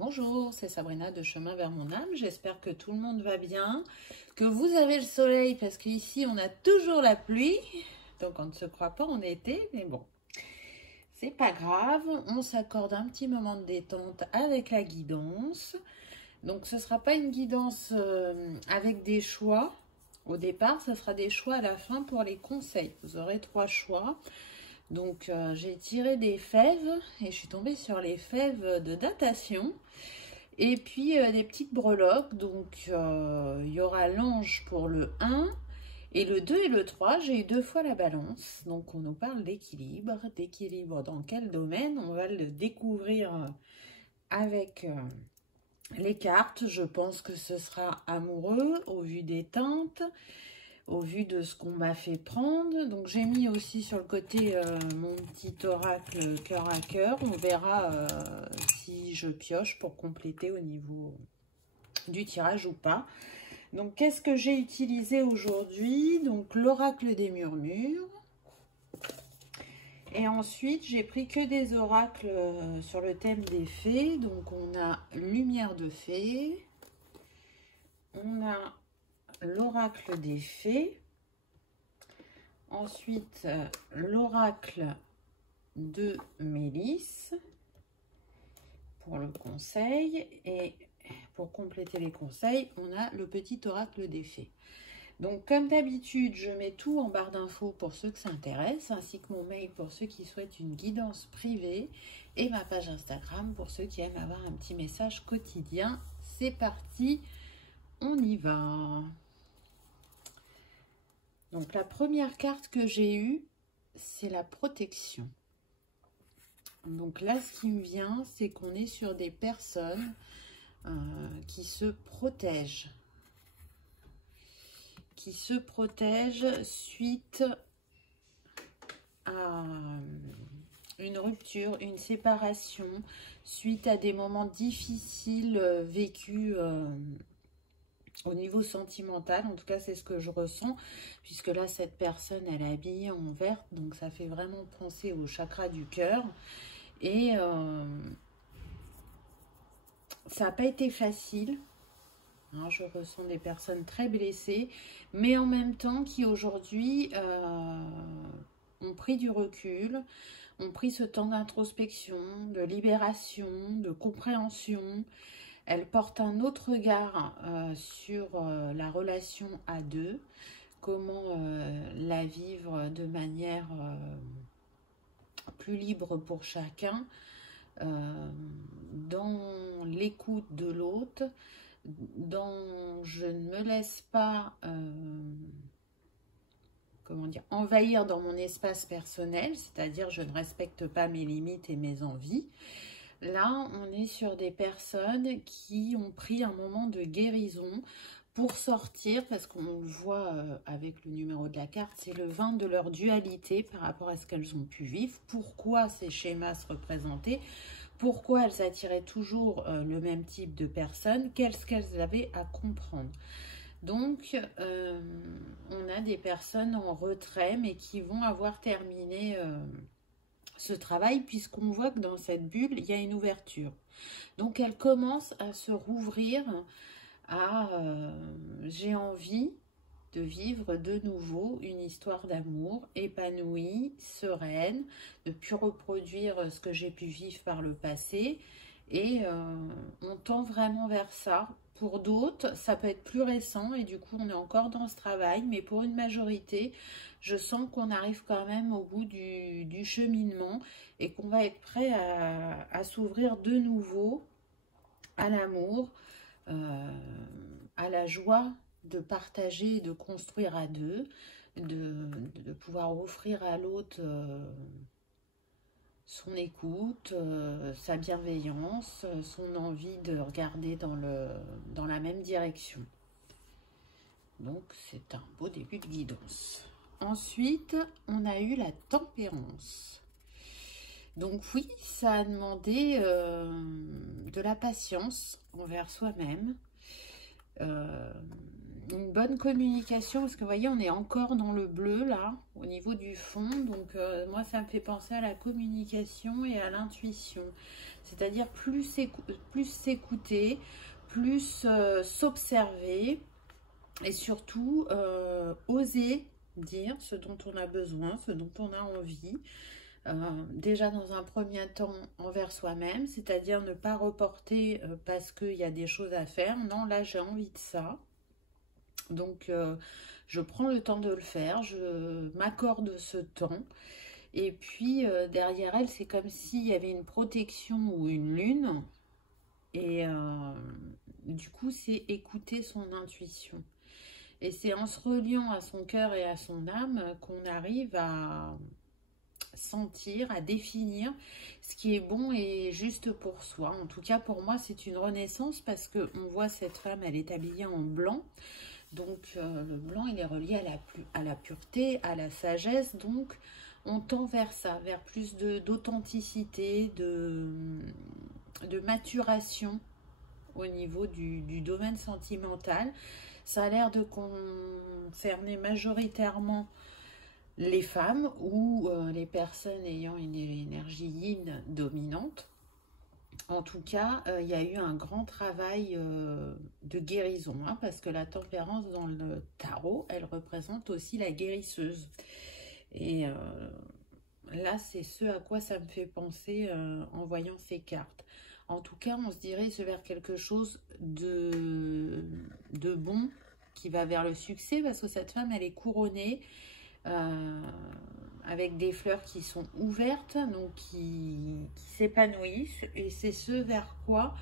Bonjour, c'est Sabrina de Chemin vers mon âme. J'espère que tout le monde va bien, que vous avez le soleil parce qu'ici on a toujours la pluie. Donc on ne se croit pas en été, mais bon, c'est pas grave. On s'accorde un petit moment de détente avec la guidance. Donc ce ne sera pas une guidance avec des choix. Au départ, ce sera des choix à la fin pour les conseils. Vous aurez 3 choix. Donc j'ai tiré des fèves et je suis tombée sur les fèves de datation. Et puis des petites breloques, donc il y aura l'ange pour le 1 et le 2 et le 3, j'ai eu 2 fois la balance. Donc on nous parle d'équilibre dans quel domaine? On va le découvrir avec les cartes. Je pense que ce sera amoureux au vu des teintes, au vu de ce qu'on m'a fait prendre. Donc j'ai mis aussi sur le côté mon petit oracle cœur à cœur. On verra si je pioche pour compléter au niveau du tirage ou pas. Donc qu'est-ce que j'ai utilisé aujourd'hui? Donc l'oracle des murmures. Et ensuite j'ai pris que des oracles sur le thème des fées. Donc on a lumière de fées. On a l'oracle des fées. Ensuite, l'oracle de Mélisse pour le conseil. Et pour compléter les conseils, on a le petit oracle des fées. Donc, comme d'habitude, je mets tout en barre d'infos pour ceux que ça intéresse, ainsi que mon mail pour ceux qui souhaitent une guidance privée et ma page Instagram pour ceux qui aiment avoir un petit message quotidien. C'est parti, on y va. Donc la première carte que j'ai eue, c'est la protection. Donc là, ce qui me vient, c'est qu'on est sur des personnes qui se protègent. Qui se protègent suite à une rupture, une séparation, suite à des moments difficiles vécus au niveau sentimental. En tout cas, c'est ce que je ressens, puisque là, cette personne, elle est habillée en vert, donc ça fait vraiment penser au chakra du cœur. Et ça n'a pas été facile. Hein, je ressens des personnes très blessées, mais en même temps qui aujourd'hui ont pris du recul, ont pris ce temps d'introspection, de libération, de compréhension. Elle porte un autre regard sur la relation à deux, comment la vivre de manière plus libre pour chacun, dans l'écoute de l'autre, dans je ne me laisse pas comment dire, envahir dans mon espace personnel, c'est-à-dire je ne respecte pas mes limites et mes envies. Là, on est sur des personnes qui ont pris un moment de guérison pour sortir, parce qu'on le voit avec le numéro de la carte, c'est le 20 de leur dualité par rapport à ce qu'elles ont pu vivre. Pourquoi ces schémas se représentaient? Pourquoi elles attiraient toujours le même type de personnes? Qu'est-ce qu'elles avaient à comprendre? Donc, on a des personnes en retrait, mais qui vont avoir terminé ce travail, puisqu'on voit que dans cette bulle, il y a une ouverture. Donc, elle commence à se rouvrir à j'ai envie de vivre de nouveau une histoire d'amour épanouie, sereine, de ne plus reproduire ce que j'ai pu vivre par le passé. Et on tend vraiment vers ça. Pour d'autres, ça peut être plus récent et du coup, on est encore dans ce travail. Mais pour une majorité, je sens qu'on arrive quand même au bout du cheminement et qu'on va être prêt à s'ouvrir de nouveau à l'amour, à la joie de partager, de construire à deux, de pouvoir offrir à l'autre son écoute, sa bienveillance, son envie de regarder dans la même direction. Donc c'est un beau début de guidance. Ensuite, on a eu la tempérance. Donc oui, ça a demandé de la patience envers soi-même, une bonne communication, parce que vous voyez, on est encore dans le bleu là, au niveau du fond. Donc moi, ça me fait penser à la communication et à l'intuition. C'est-à-dire plus s'écouter, plus s'observer et surtout oser dire ce dont on a besoin, ce dont on a envie. Déjà dans un premier temps envers soi-même, c'est-à-dire ne pas reporter parce qu'il y a des choses à faire. Non, là j'ai envie de ça. Donc je prends le temps de le faire, je m'accorde ce temps. Et puis derrière elle, c'est comme s'il y avait une protection ou une lune. Et du coup, c'est écouter son intuition. Et c'est en se reliant à son cœur et à son âme qu'on arrive à sentir, à définir ce qui est bon et juste pour soi. En tout cas, pour moi, c'est une renaissance parce qu'on voit cette femme, elle est habillée en blanc. Donc, le blanc, il est relié à la pureté, à la sagesse. Donc, on tend vers ça, vers plus d'authenticité, de maturation au niveau du domaine sentimental. Ça a l'air de concerner majoritairement les femmes ou les personnes ayant une énergie yin dominante. En tout cas, il y a eu un grand travail de guérison, hein, parce que la tempérance dans le tarot, elle représente aussi la guérisseuse. Et là, c'est ce à quoi ça me fait penser en voyant ces cartes. En tout cas, on se dirige vers quelque chose de bon qui va vers le succès, parce que cette femme, elle est couronnée avec des fleurs qui sont ouvertes, donc qui s'épanouissent, et c'est ce vers quoi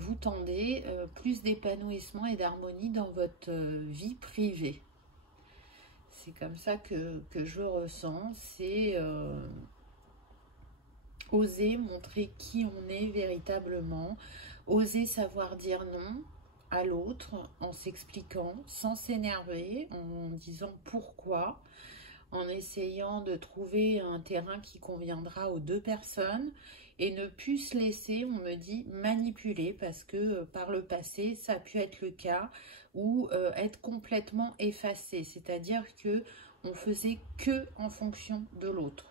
vous tendez, plus d'épanouissement et d'harmonie dans votre vie privée. C'est comme ça que je ressens, c'est oser montrer qui on est véritablement, oser savoir dire non à l'autre en s'expliquant, sans s'énerver, en disant pourquoi, en essayant de trouver un terrain qui conviendra aux deux personnes et ne plus se laisser, on me dit, manipuler, parce que par le passé, ça a pu être le cas, ou être complètement effacé, c'est-à-dire que on faisait que en fonction de l'autre.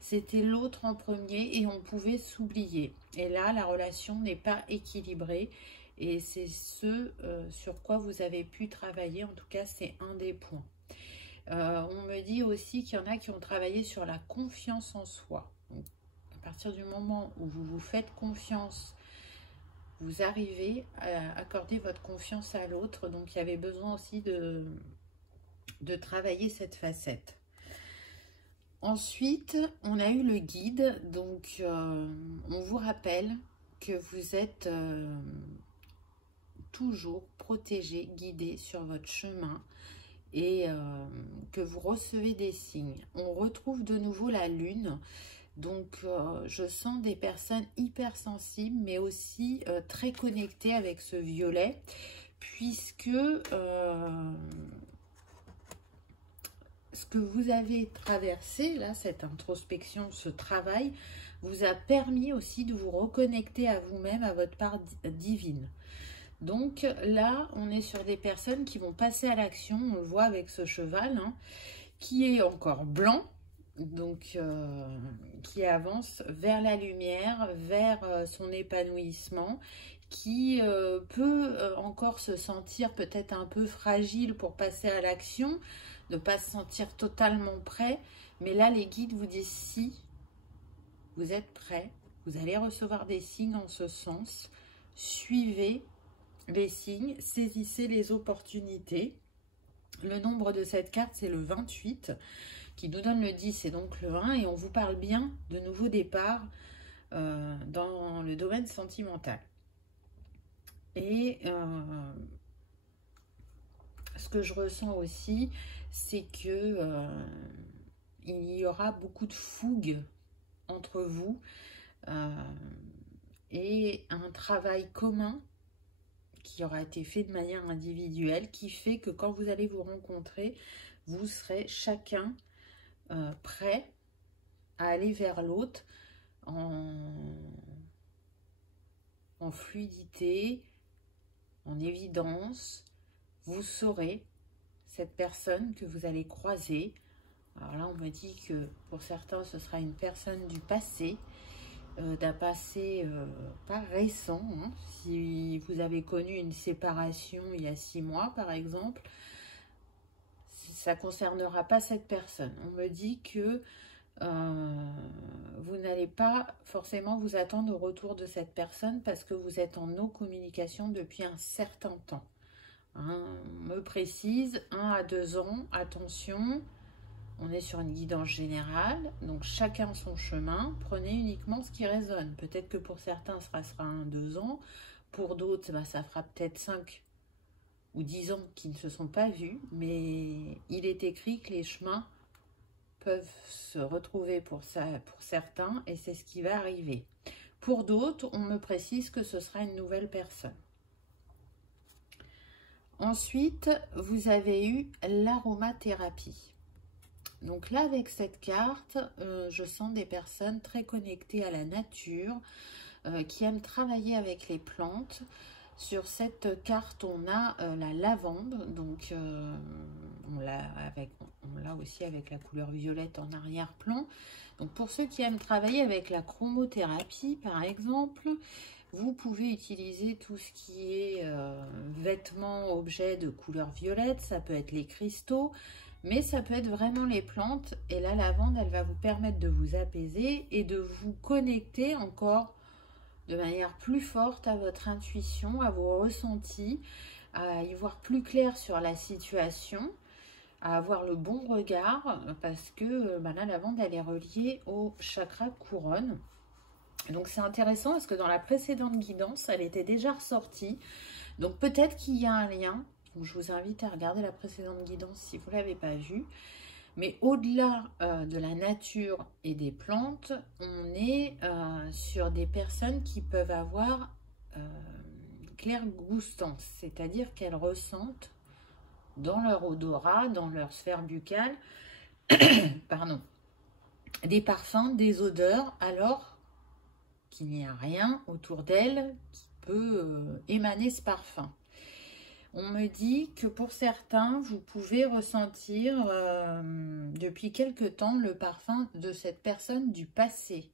C'était l'autre en premier et on pouvait s'oublier. Et là, la relation n'est pas équilibrée et c'est ce sur quoi vous avez pu travailler. En tout cas, c'est un des points. On me dit aussi qu'il y en a qui ont travaillé sur la confiance en soi. Donc, à partir du moment où vous vous faites confiance, vous arrivez à accorder votre confiance à l'autre. Donc, il y avait besoin aussi de travailler cette facette. Ensuite, on a eu le guide. Donc, on vous rappelle que vous êtes toujours protégé, guidé sur votre chemin et que vous recevez des signes. On retrouve de nouveau la lune. Donc, je sens des personnes hypersensibles, mais aussi très connectées avec ce violet, puisque ce que vous avez traversé, là, cette introspection, ce travail, vous a permis aussi de vous reconnecter à vous-même, à votre part divine. Donc là, on est sur des personnes qui vont passer à l'action, on le voit avec ce cheval, hein, qui est encore blanc, donc qui avance vers la lumière, vers son épanouissement, qui peut encore se sentir peut-être un peu fragile pour passer à l'action, ne pas se sentir totalement prêt, mais là les guides vous disent si vous êtes prêt, vous allez recevoir des signes en ce sens, suivez les signes, saisissez les opportunités. Le nombre de cette carte, c'est le 28, qui nous donne le 10 et donc le 1, et on vous parle bien de nouveau départ dans le domaine sentimental. Et ce que je ressens aussi, c'est que il y aura beaucoup de fougue entre vous et un travail commun qui aura été fait de manière individuelle, qui fait que quand vous allez vous rencontrer, vous serez chacun prêt à aller vers l'autre en fluidité, en évidence, vous saurez cette personne que vous allez croiser. Alors là, on me dit que pour certains, ce sera une personne du passé, d'un passé pas récent. Hein. Si vous avez connu une séparation il y a 6 mois, par exemple, ça ne concernera pas cette personne. On me dit que vous n'allez pas forcément vous attendre au retour de cette personne parce que vous êtes en no-communication depuis un certain temps. Hein, on me précise 1 à 2 ans, attention, on est sur une guidance générale, donc chacun son chemin, prenez uniquement ce qui résonne. Peut-être que pour certains, ça sera 1-2 ans, pour d'autres, ça fera peut-être 5 ou 10 ans qui ne se sont pas vus, mais il est écrit que les chemins peuvent se retrouver pour certains, et c'est ce qui va arriver. Pour d'autres, on me précise que ce sera une nouvelle personne. Ensuite, vous avez eu l'aromathérapie. Donc là, avec cette carte, je sens des personnes très connectées à la nature, qui aiment travailler avec les plantes. Sur cette carte, on a la lavande, donc on l'a aussi avec la couleur violette en arrière-plan. Donc pour ceux qui aiment travailler avec la chromothérapie, par exemple, vous pouvez utiliser tout ce qui est vêtements, objets de couleur violette, ça peut être les cristaux, mais ça peut être vraiment les plantes. Et la lavande, elle va vous permettre de vous apaiser et de vous connecter encore de manière plus forte à votre intuition, à vos ressentis, à y voir plus clair sur la situation, à avoir le bon regard, parce que la lavande, elle est reliée au chakra couronne. Donc c'est intéressant parce que dans la précédente guidance, elle était déjà ressortie. Donc peut-être qu'il y a un lien. Donc, je vous invite à regarder la précédente guidance si vous ne l'avez pas vue. Mais au-delà de la nature et des plantes, on est sur des personnes qui peuvent avoir clairgoustance, c'est-à-dire qu'elles ressentent dans leur odorat, dans leur sphère buccale, pardon, des parfums, des odeurs, alors qu'il n'y a rien autour d'elles qui peut émaner ce parfum. On me dit que pour certains, vous pouvez ressentir depuis quelque temps le parfum de cette personne du passé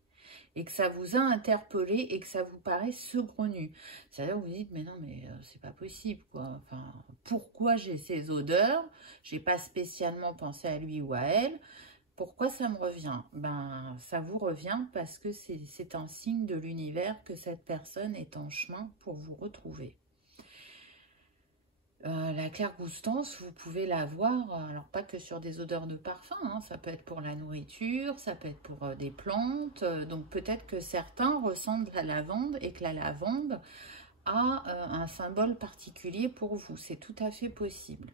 et que ça vous a interpellé et que ça vous paraît saugrenu. C'est-à-dire vous vous dites, mais non, mais c'est pas possible, quoi. Enfin, pourquoi j'ai ces odeurs? J'ai pas spécialement pensé à lui ou à elle. Pourquoi ça me revient? Ben, ça vous revient parce que c'est un signe de l'univers que cette personne est en chemin pour vous retrouver. La clairgoustance, vous pouvez la voir, alors pas que sur des odeurs de parfum, hein, ça peut être pour la nourriture, ça peut être pour des plantes, donc peut-être que certains ressentent la lavande et que la lavande a un symbole particulier pour vous, c'est tout à fait possible.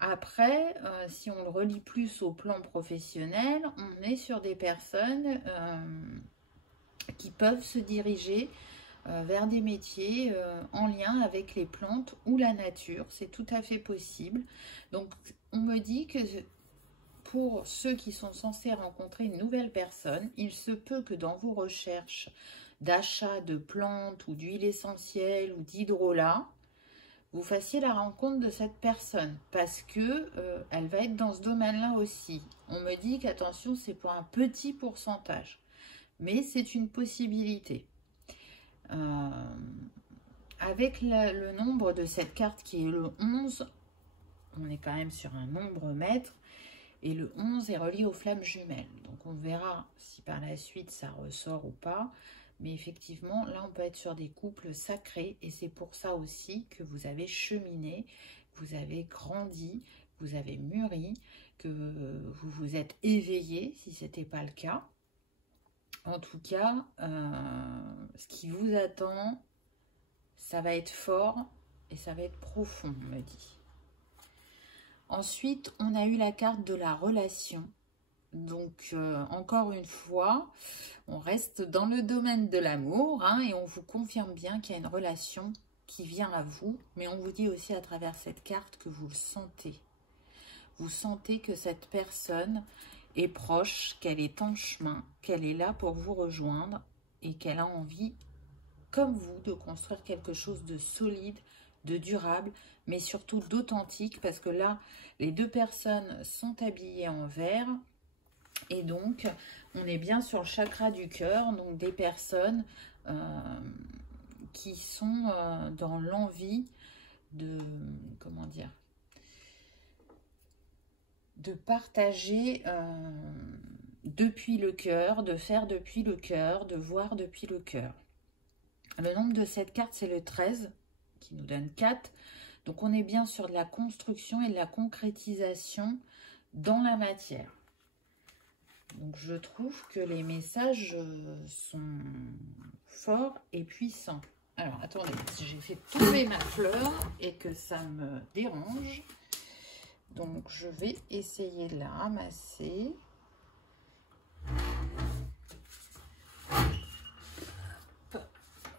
Après, si on le relie plus au plan professionnel, on est sur des personnes qui peuvent se diriger vers des métiers en lien avec les plantes ou la nature. C'est tout à fait possible. Donc, on me dit que pour ceux qui sont censés rencontrer une nouvelle personne, il se peut que dans vos recherches d'achat de plantes ou d'huile essentielle ou d'hydrolat, vous fassiez la rencontre de cette personne parce que elle va être dans ce domaine-là aussi. On me dit qu'attention, c'est pour un petit pourcentage, mais c'est une possibilité. Avec le nombre de cette carte qui est le 11, on est quand même sur un nombre maître, et le 11 est relié aux flammes jumelles. Donc on verra si par la suite ça ressort ou pas, mais effectivement là on peut être sur des couples sacrés, et c'est pour ça aussi que vous avez cheminé, vous avez grandi, vous avez mûri, que vous vous êtes éveillé si ce n'était pas le cas. En tout cas, ce qui vous attend, ça va être fort et ça va être profond, on me dit. Ensuite, on a eu la carte de la relation. Donc, encore une fois, on reste dans le domaine de l'amour, hein, et on vous confirme bien qu'il y a une relation qui vient à vous. Mais on vous dit aussi à travers cette carte que vous le sentez. Vous sentez que cette personne est proche, qu'elle est en chemin, qu'elle est là pour vous rejoindre et qu'elle a envie, comme vous, de construire quelque chose de solide, de durable, mais surtout d'authentique, parce que là, les deux personnes sont habillées en vert, et donc, on est bien sur le chakra du cœur, donc des personnes qui sont dans l'envie de, comment dire, de partager depuis le cœur, de faire depuis le cœur, de voir depuis le cœur. Le nombre de cette carte, c'est le 13, qui nous donne 4. Donc, on est bien sur de la construction et de la concrétisation dans la matière. Donc, je trouve que les messages sont forts et puissants. Alors, attendez, j'ai fait tomber ma fleur et que ça me dérange. Donc, je vais essayer de la ramasser.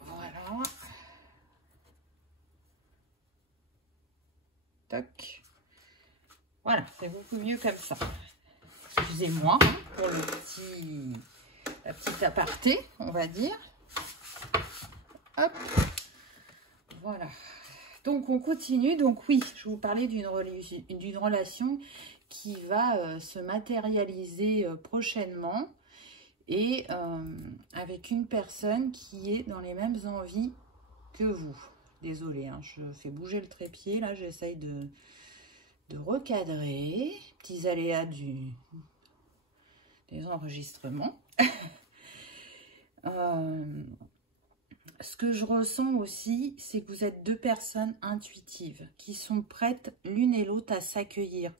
Voilà. Toc. Voilà, c'est beaucoup mieux comme ça. Excusez-moi pour la petite aparté, on va dire. Hop. Voilà. Donc, on continue. Donc, oui, je vous parlais d'une relation qui va se matérialiser prochainement et avec une personne qui est dans les mêmes envies que vous. Désolée, hein, je fais bouger le trépied. Là, j'essaye de recadrer. Petits aléas des enregistrements. Ce que je ressens aussi, c'est que vous êtes deux personnes intuitives qui sont prêtes l'une et l'autre à s'accueillir.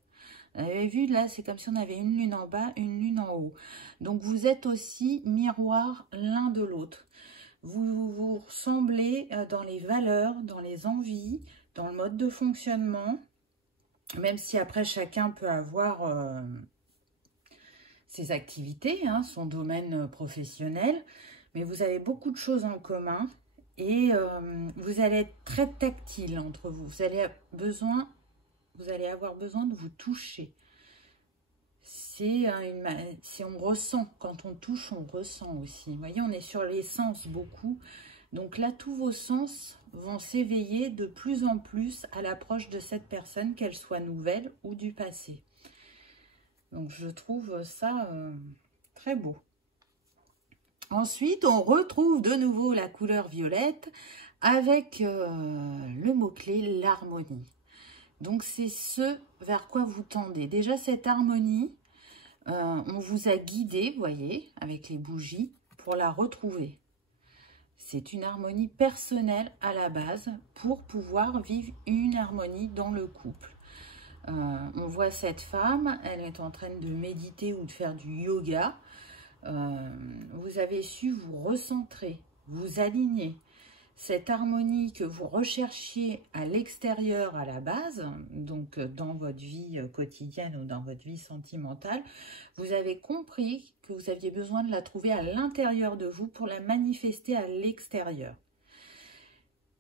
Vous avez vu, là, c'est comme si on avait une lune en bas, une lune en haut. Donc, vous êtes aussi miroir l'un de l'autre. Vous vous ressemblez dans les valeurs, dans les envies, dans le mode de fonctionnement, même si après, chacun peut avoir ses activités, hein, son domaine professionnel. Mais vous avez beaucoup de choses en commun et vous allez être très tactile entre vous. Vous allez avoir besoin de vous toucher. Si on ressent, quand on touche, on ressent aussi. Vous voyez, on est sur les sens beaucoup. Donc là, tous vos sens vont s'éveiller de plus en plus à l'approche de cette personne, qu'elle soit nouvelle ou du passé. Donc je trouve ça très beau. Ensuite, on retrouve de nouveau la couleur violette avec le mot-clé, l'harmonie. Donc, c'est ce vers quoi vous tendez. Déjà, cette harmonie, on vous a guidé, vous voyez, avec les bougies, pour la retrouver. C'est une harmonie personnelle à la base pour pouvoir vivre une harmonie dans le couple. On voit cette femme, elle est en train de méditer ou de faire du yoga. Vous avez su vous recentrer, vous aligner. Cette harmonie que vous recherchiez à l'extérieur à la base, donc dans votre vie quotidienne ou dans votre vie sentimentale, vous avez compris que vous aviez besoin de la trouver à l'intérieur de vous pour la manifester à l'extérieur.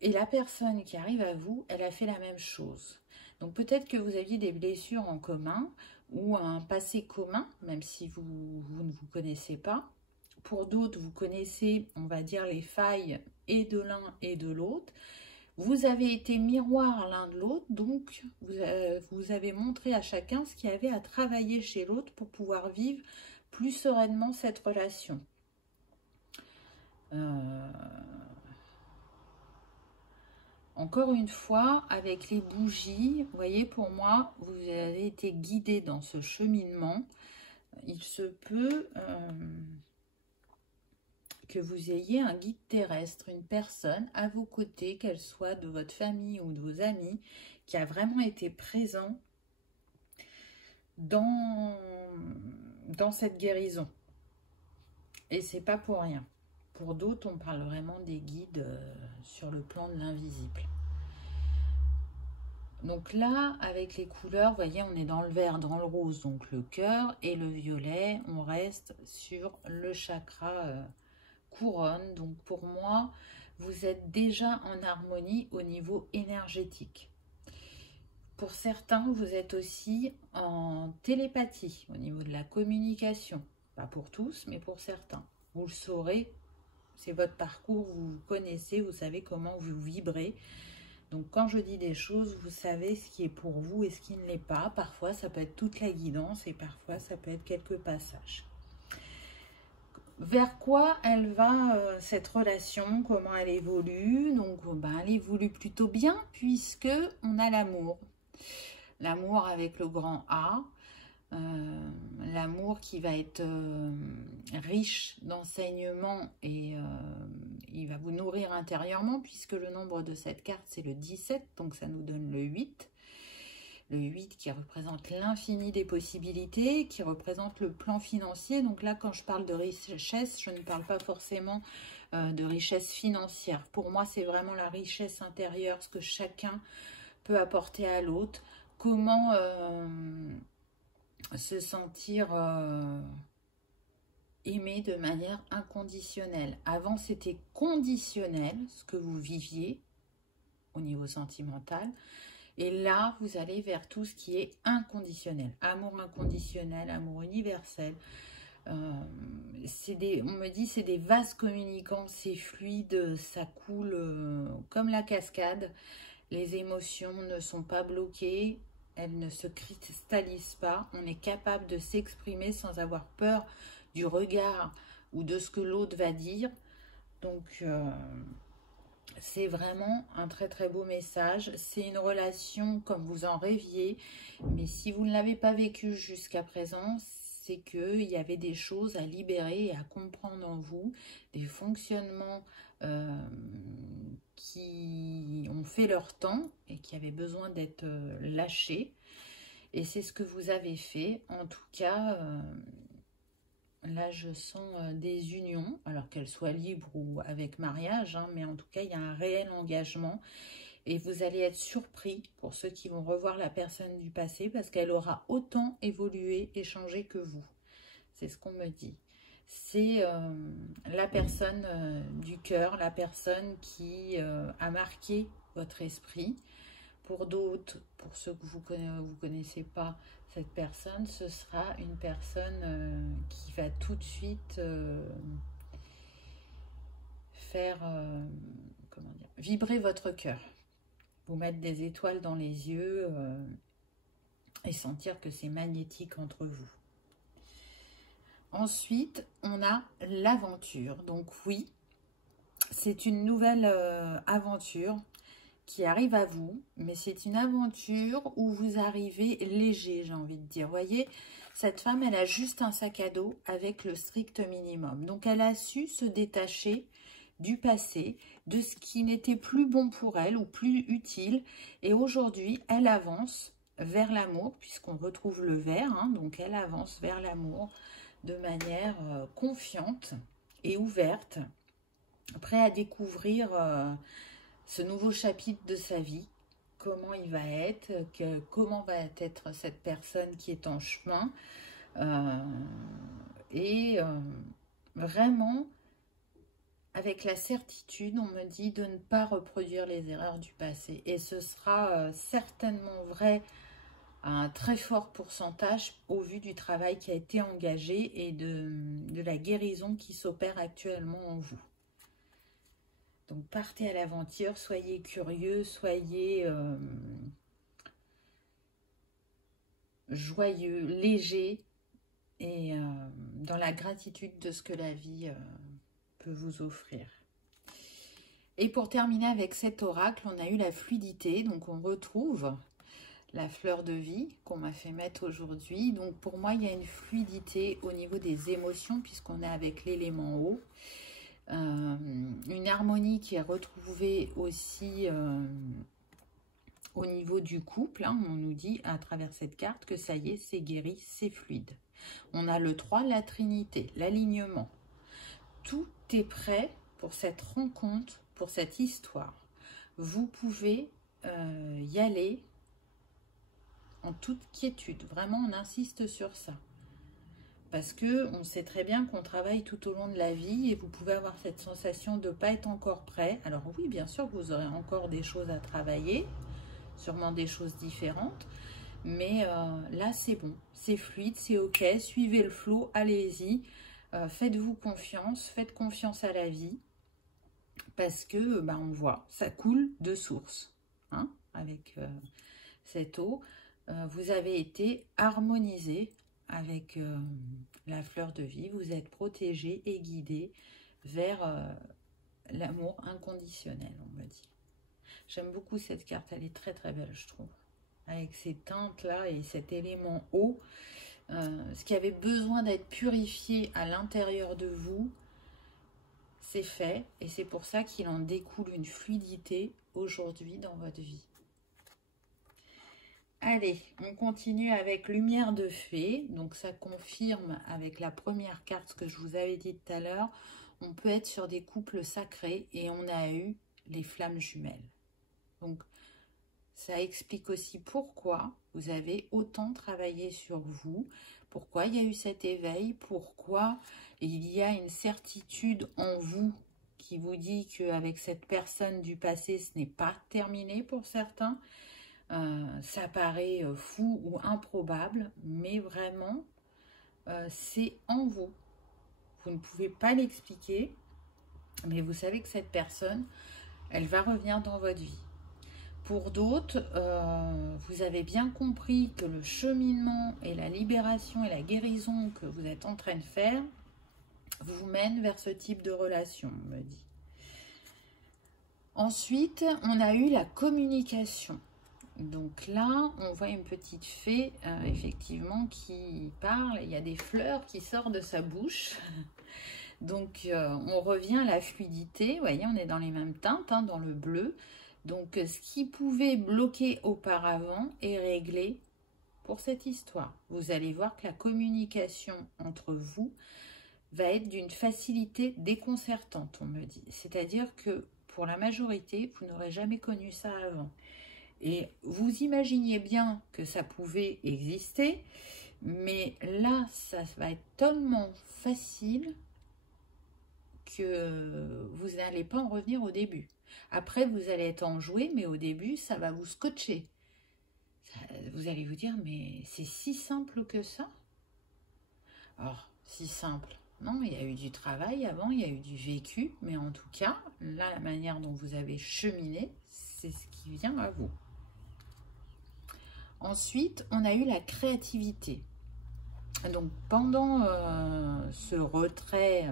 Et la personne qui arrive à vous, elle a fait la même chose. Donc peut-être que vous aviez des blessures en commun ou un passé commun, même si vous ne vous connaissez pas. Pour d'autres, vous connaissez, on va dire, les failles et de l'un et de l'autre. Vous avez été miroir l'un de l'autre, donc vous avez montré à chacun ce qu'il y avait à travailler chez l'autre pour pouvoir vivre plus sereinement cette relation. Encore une fois, avec les bougies, vous voyez, pour moi, vous avez été guidé dans ce cheminement. Il se peut que vous ayez un guide terrestre, une personne à vos côtés, qu'elle soit de votre famille ou de vos amis, qui a vraiment été présent dans cette guérison. Et c'est pas pour rien. Pour d'autres, on parle vraiment des guides sur le plan de l'invisible. Donc là, avec les couleurs, vous voyez, on est dans le vert, dans le rose, donc le cœur, et le violet, on reste sur le chakra couronne. Donc pour moi, vous êtes déjà en harmonie au niveau énergétique. Pour certains, vous êtes aussi en télépathie au niveau de la communication. Pas pour tous, mais pour certains. Vous le saurez, c'est votre parcours, vous vous connaissez, vous savez comment vous vibrez. Donc quand je dis des choses, vous savez ce qui est pour vous et ce qui ne l'est pas. Parfois ça peut être toute la guidance et parfois ça peut être quelques passages. Vers quoi elle va cette relation, comment elle évolue? Donc elle évolue plutôt bien puisque on a l'amour. L'amour avec le grand A. L'amour qui va être riche d'enseignements et il va vous nourrir intérieurement puisque le nombre de cette carte c'est le 17, donc ça nous donne le 8. Le 8 qui représente l'infini des possibilités, qui représente le plan financier. Donc là, quand je parle de richesse, je ne parle pas forcément de richesse financière. Pour moi, c'est vraiment la richesse intérieure, ce que chacun peut apporter à l'autre. Comment se sentir aimé de manière inconditionnelle. Avant, c'était conditionnel, ce que vous viviez au niveau sentimental. Et là, vous allez vers tout ce qui est inconditionnel. Amour inconditionnel, amour universel. On me dit c'est des vases communicants, c'est fluide, ça coule comme la cascade. Les émotions ne sont pas bloquées, elles ne se cristallisent pas. On est capable de s'exprimer sans avoir peur du regard ou de ce que l'autre va dire. Donc, c'est vraiment un très très beau message. C'est une relation comme vous en rêviez, mais si vous ne l'avez pas vécu jusqu'à présent, c'est qu'il y avait des choses à libérer et à comprendre en vous, des fonctionnements qui ont fait leur temps et qui avaient besoin d'être lâchés. Et c'est ce que vous avez fait. En tout cas, là, je sens des unions, alors qu'elles soient libres ou avec mariage, hein, mais en tout cas, il y a un réel engagement. Et vous allez être surpris pour ceux qui vont revoir la personne du passé, parce qu'elle aura autant évolué et changé que vous. C'est ce qu'on me dit. C'est la personne du cœur, la personne qui a marqué votre esprit. Pour d'autres, pour ceux que vous connaissez pas cette personne, ce sera une personne qui va tout de suite faire comment dire, vibrer votre cœur, vous mettre des étoiles dans les yeux et sentir que c'est magnétique entre vous. Ensuite, on a l'aventure. Donc oui, c'est une nouvelle aventure qui arrive à vous, mais c'est une aventure où vous arrivez léger, j'ai envie de dire. Vous voyez, cette femme, elle a juste un sac à dos avec le strict minimum. Donc, elle a su se détacher du passé, de ce qui n'était plus bon pour elle ou plus utile. Et aujourd'hui, elle avance vers l'amour, puisqu'on retrouve le vert. Hein, donc, elle avance vers l'amour de manière confiante et ouverte, prête à découvrir ce nouveau chapitre de sa vie, comment il va être, comment va être cette personne qui est en chemin, vraiment avec la certitude, on me dit, de ne pas reproduire les erreurs du passé. Et ce sera certainement vrai à un très fort pourcentage au vu du travail qui a été engagé et de la guérison qui s'opère actuellement en vous. Donc, partez à l'aventure, soyez curieux, soyez joyeux, léger et dans la gratitude de ce que la vie peut vous offrir. Et pour terminer avec cet oracle, on a eu la fluidité. Donc, on retrouve la fleur de vie qu'on m'a fait mettre aujourd'hui. Donc, pour moi, il y a une fluidité au niveau des émotions puisqu'on est avec l'élément eau. Une harmonie qui est retrouvée aussi au niveau du couple. Hein, on nous dit à travers cette carte que ça y est, c'est guéri, c'est fluide. On a le 3, la Trinité, l'alignement. Tout est prêt pour cette rencontre, pour cette histoire. Vous pouvez y aller en toute quiétude. Vraiment, on insiste sur ça. Parce qu'on sait très bien qu'on travaille tout au long de la vie et vous pouvez avoir cette sensation de ne pas être encore prêt. Alors oui, bien sûr, vous aurez encore des choses à travailler, sûrement des choses différentes. Mais là, c'est bon, c'est fluide, c'est ok. Suivez le flow, allez-y. Faites-vous confiance, faites confiance à la vie. Parce que, on voit, ça coule de source. hein, avec cette eau, vous avez été harmonisé avec la fleur de vie. Vous êtes protégé et guidé vers l'amour inconditionnel, on me dit. J'aime beaucoup cette carte, elle est très très belle, je trouve. Avec ces teintes-là et cet élément eau, ce qui avait besoin d'être purifié à l'intérieur de vous, c'est fait. Et c'est pour ça qu'il en découle une fluidité aujourd'hui dans votre vie. Allez, on continue avec Lumière de Fée. Donc ça confirme avec la première carte, ce que je vous avais dit tout à l'heure. On peut être sur des couples sacrés et on a eu les flammes jumelles. Donc ça explique aussi pourquoi vous avez autant travaillé sur vous, pourquoi il y a eu cet éveil, pourquoi il y a une certitude en vous qui vous dit qu'avec cette personne du passé, ce n'est pas terminé pour certains. Ça paraît fou ou improbable, mais vraiment, c'est en vous. Vous ne pouvez pas l'expliquer, mais vous savez que cette personne, elle va revenir dans votre vie. Pour d'autres, vous avez bien compris que le cheminement et la libération et la guérison que vous êtes en train de faire vous mènent vers ce type de relation, on me dit. Ensuite, on a eu la communication. Donc là, on voit une petite fée, effectivement, qui parle. Il y a des fleurs qui sortent de sa bouche. Donc, on revient à la fluidité. Vous voyez, on est dans les mêmes teintes, hein, dans le bleu. Donc, ce qui pouvait bloquer auparavant est réglé pour cette histoire. Vous allez voir que la communication entre vous va être d'une facilité déconcertante, on me dit. C'est-à-dire que pour la majorité, vous n'aurez jamais connu ça avant. Et vous imaginiez bien que ça pouvait exister, mais là, ça va être tellement facile que vous n'allez pas en revenir au début. Après, vous allez être enjoué, mais au début, ça va vous scotcher. Vous allez vous dire, mais c'est si simple que ça? Alors, si simple, non, il y a eu du travail avant, il y a eu du vécu, mais en tout cas, là, la manière dont vous avez cheminé, c'est ce qui vient à vous. Ensuite, on a eu la créativité. Donc, pendant ce retrait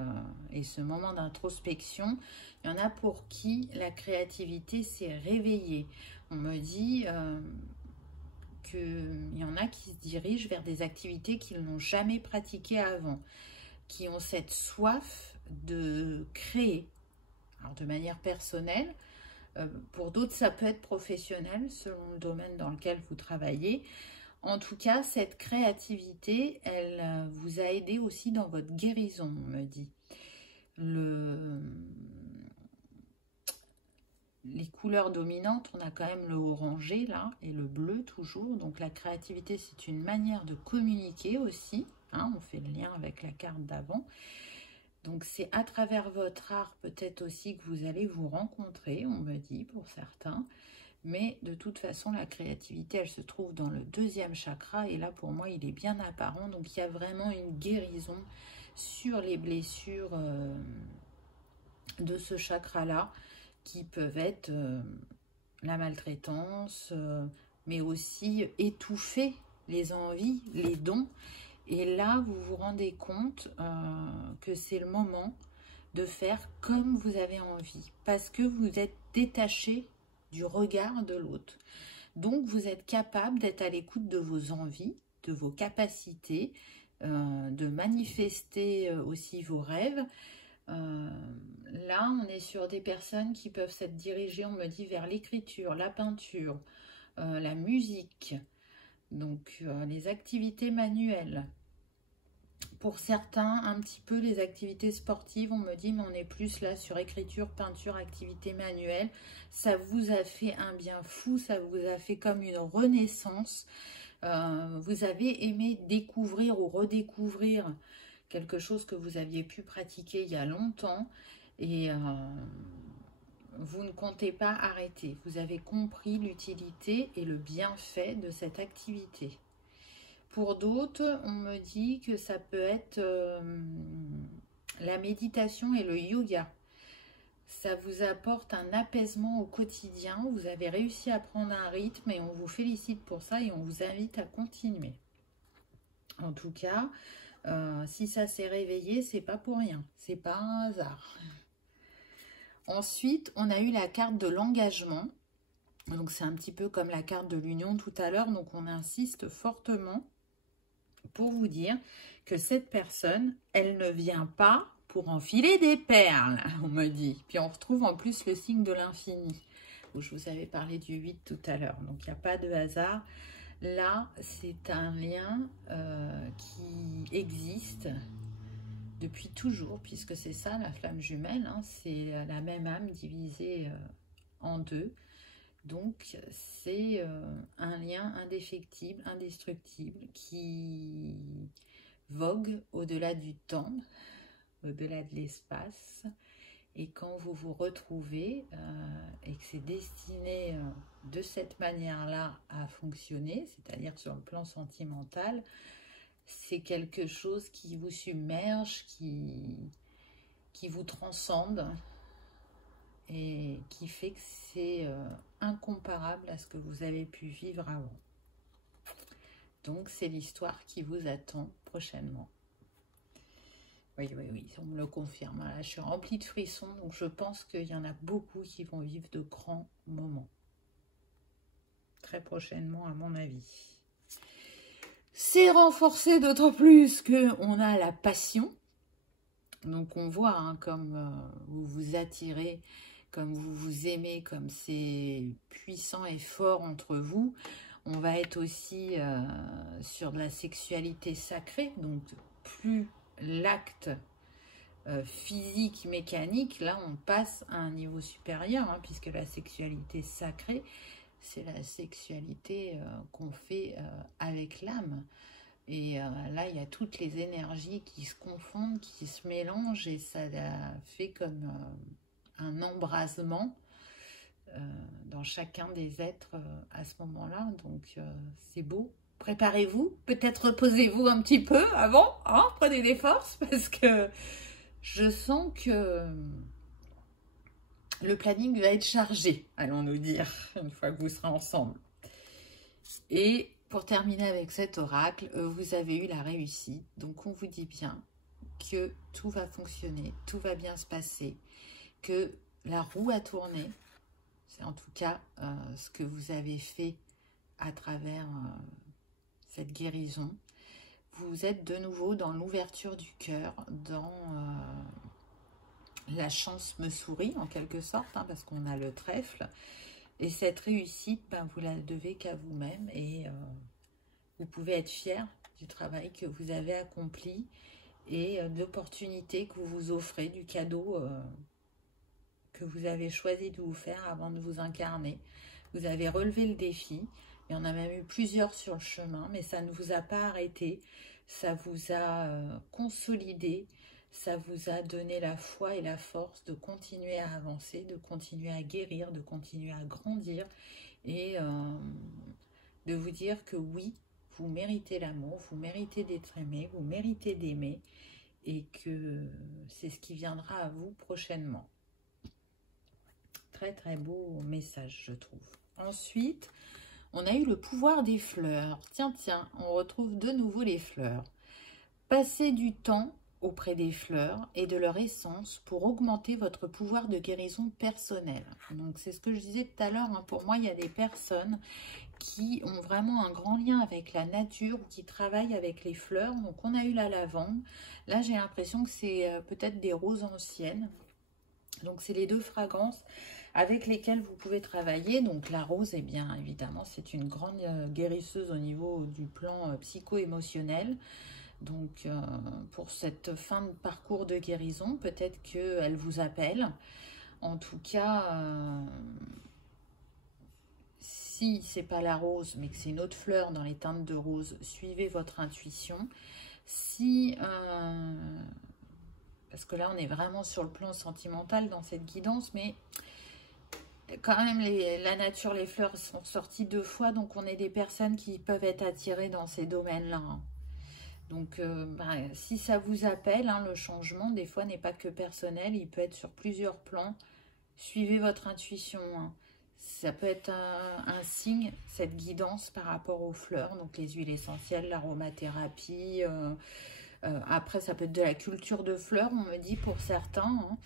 et ce moment d'introspection, il y en a pour qui la créativité s'est réveillée. On me dit qu'il y en a qui se dirigent vers des activités qu'ils n'ont jamais pratiquées avant, qui ont cette soif de créer, alors de manière personnelle. Pour d'autres, ça peut être professionnel, selon le domaine dans lequel vous travaillez. En tout cas, cette créativité, elle vous a aidé aussi dans votre guérison, on me dit. Les couleurs dominantes, on a quand même le orangé là, et le bleu toujours. Donc la créativité, c'est une manière de communiquer aussi. Hein, on fait le lien avec la carte d'avant. Donc, c'est à travers votre art peut-être aussi que vous allez vous rencontrer, on me dit, pour certains. Mais de toute façon, la créativité, elle se trouve dans le deuxième chakra. Et là, pour moi, il est bien apparent. Donc, il y a vraiment une guérison sur les blessures de ce chakra-là, qui peuvent être la maltraitance, mais aussi étouffer les envies, les dons. Et là, vous vous rendez compte que c'est le moment de faire comme vous avez envie. Parce que vous êtes détaché du regard de l'autre. Donc, vous êtes capable d'être à l'écoute de vos envies, de vos capacités, de manifester aussi vos rêves. Là, on est sur des personnes qui peuvent s'être dirigées, on me dit, vers l'écriture, la peinture, la musique. Donc, les activités manuelles. Pour certains, un petit peu les activités sportives, on me dit, mais on est plus là sur écriture, peinture, activités manuelles. Ça vous a fait un bien fou, ça vous a fait comme une renaissance. Vous avez aimé découvrir ou redécouvrir quelque chose que vous aviez pu pratiquer il y a longtemps. Et vous ne comptez pas arrêter. Vous avez compris l'utilité et le bienfait de cette activité. Pour d'autres, on me dit que ça peut être la méditation et le yoga. Ça vous apporte un apaisement au quotidien. Vous avez réussi à prendre un rythme et on vous félicite pour ça et on vous invite à continuer. En tout cas, si ça s'est réveillé, c'est pas pour rien. C'est pas un hasard. Ensuite, on a eu la carte de l'engagement. Donc, c'est un petit peu comme la carte de l'union tout à l'heure. Donc, on insiste fortement pour vous dire que cette personne, elle ne vient pas pour enfiler des perles, on me dit. Puis, on retrouve en plus le signe de l'infini, où je vous avais parlé du 8 tout à l'heure. Donc, il n'y a pas de hasard. Là, c'est un lien qui existe depuis toujours, puisque c'est ça, la flamme jumelle, hein, c'est la même âme divisée en deux. Donc, c'est un lien indéfectible, indestructible, qui vogue au-delà du temps, au-delà de l'espace. Et quand vous vous retrouvez et que c'est destiné de cette manière-là à fonctionner, c'est-à-dire sur le plan sentimental, c'est quelque chose qui vous submerge, qui vous transcende et qui fait que c'est incomparable à ce que vous avez pu vivre avant. Donc, c'est l'histoire qui vous attend prochainement. Oui, on me le confirme. Là, je suis remplie de frissons, donc je pense qu'il y en a beaucoup qui vont vivre de grands moments. Très prochainement, à mon avis. C'est renforcé d'autant plus qu'on a la passion. Donc on voit hein, comme vous vous attirez, comme vous vous aimez, comme c'est puissant et fort entre vous. On va être aussi sur de la sexualité sacrée. Donc plus l'acte physique, mécanique, là on passe à un niveau supérieur, hein, puisque la sexualité sacrée, c'est la sexualité qu'on fait avec l'âme. Et là, il y a toutes les énergies qui se confondent, qui se mélangent, et ça fait comme un embrasement dans chacun des êtres à ce moment-là. Donc, c'est beau. Préparez-vous, peut-être reposez-vous un petit peu avant, hein, prenez des forces, parce que je sens que le planning va être chargé, allons-nous dire, une fois que vous serez ensemble. Et pour terminer avec cet oracle, vous avez eu la réussite. Donc, on vous dit bien que tout va fonctionner, tout va bien se passer, que la roue a tourné. C'est en tout cas ce que vous avez fait à travers cette guérison. Vous êtes de nouveau dans l'ouverture du cœur, dans la chance me sourit en quelque sorte, hein, parce qu'on a le trèfle. Et cette réussite, ben, vous la devez qu'à vous-même et vous pouvez être fier du travail que vous avez accompli et d'opportunités que vous vous offrez, du cadeau que vous avez choisi de vous faire avant de vous incarner. Vous avez relevé le défi. Il y en a même eu plusieurs sur le chemin, mais ça ne vous a pas arrêté. Ça vous a consolidé. Ça vous a donné la foi et la force de continuer à avancer, de continuer à guérir, de continuer à grandir et de vous dire que oui, vous méritez l'amour, vous méritez d'être aimé, vous méritez d'aimer et que c'est ce qui viendra à vous prochainement. Très très beau message, je trouve. Ensuite, on a eu le pouvoir des fleurs. Tiens, on retrouve de nouveau les fleurs. Passez du temps auprès des fleurs et de leur essence pour augmenter votre pouvoir de guérison personnelle. Donc, c'est ce que je disais tout à l'heure. Hein. Pour moi, il y a des personnes qui ont vraiment un grand lien avec la nature ou qui travaillent avec les fleurs. Donc, on a eu la lavande. Là, j'ai l'impression que c'est peut-être des roses anciennes. Donc, c'est les deux fragrances avec lesquelles vous pouvez travailler. Donc, la rose, eh bien, évidemment, c'est une grande guérisseuse au niveau du plan psycho-émotionnel. Donc, pour cette fin de parcours de guérison, peut-être qu'elle vous appelle. En tout cas, si c'est pas la rose, mais que c'est une autre fleur dans les teintes de rose, suivez votre intuition. Si, parce que là, on est vraiment sur le plan sentimental dans cette guidance, mais quand même, la nature, les fleurs sont sorties 2 fois, donc on est des personnes qui peuvent être attirées dans ces domaines-là. Hein. Donc, si ça vous appelle, hein, le changement, des fois, n'est pas que personnel, il peut être sur plusieurs plans suivez votre intuition, hein. Ça peut être un signe, cette guidance par rapport aux fleurs, donc les huiles essentielles, l'aromathérapie. Après, ça peut être de la culture de fleurs, on me dit pour certains, hein.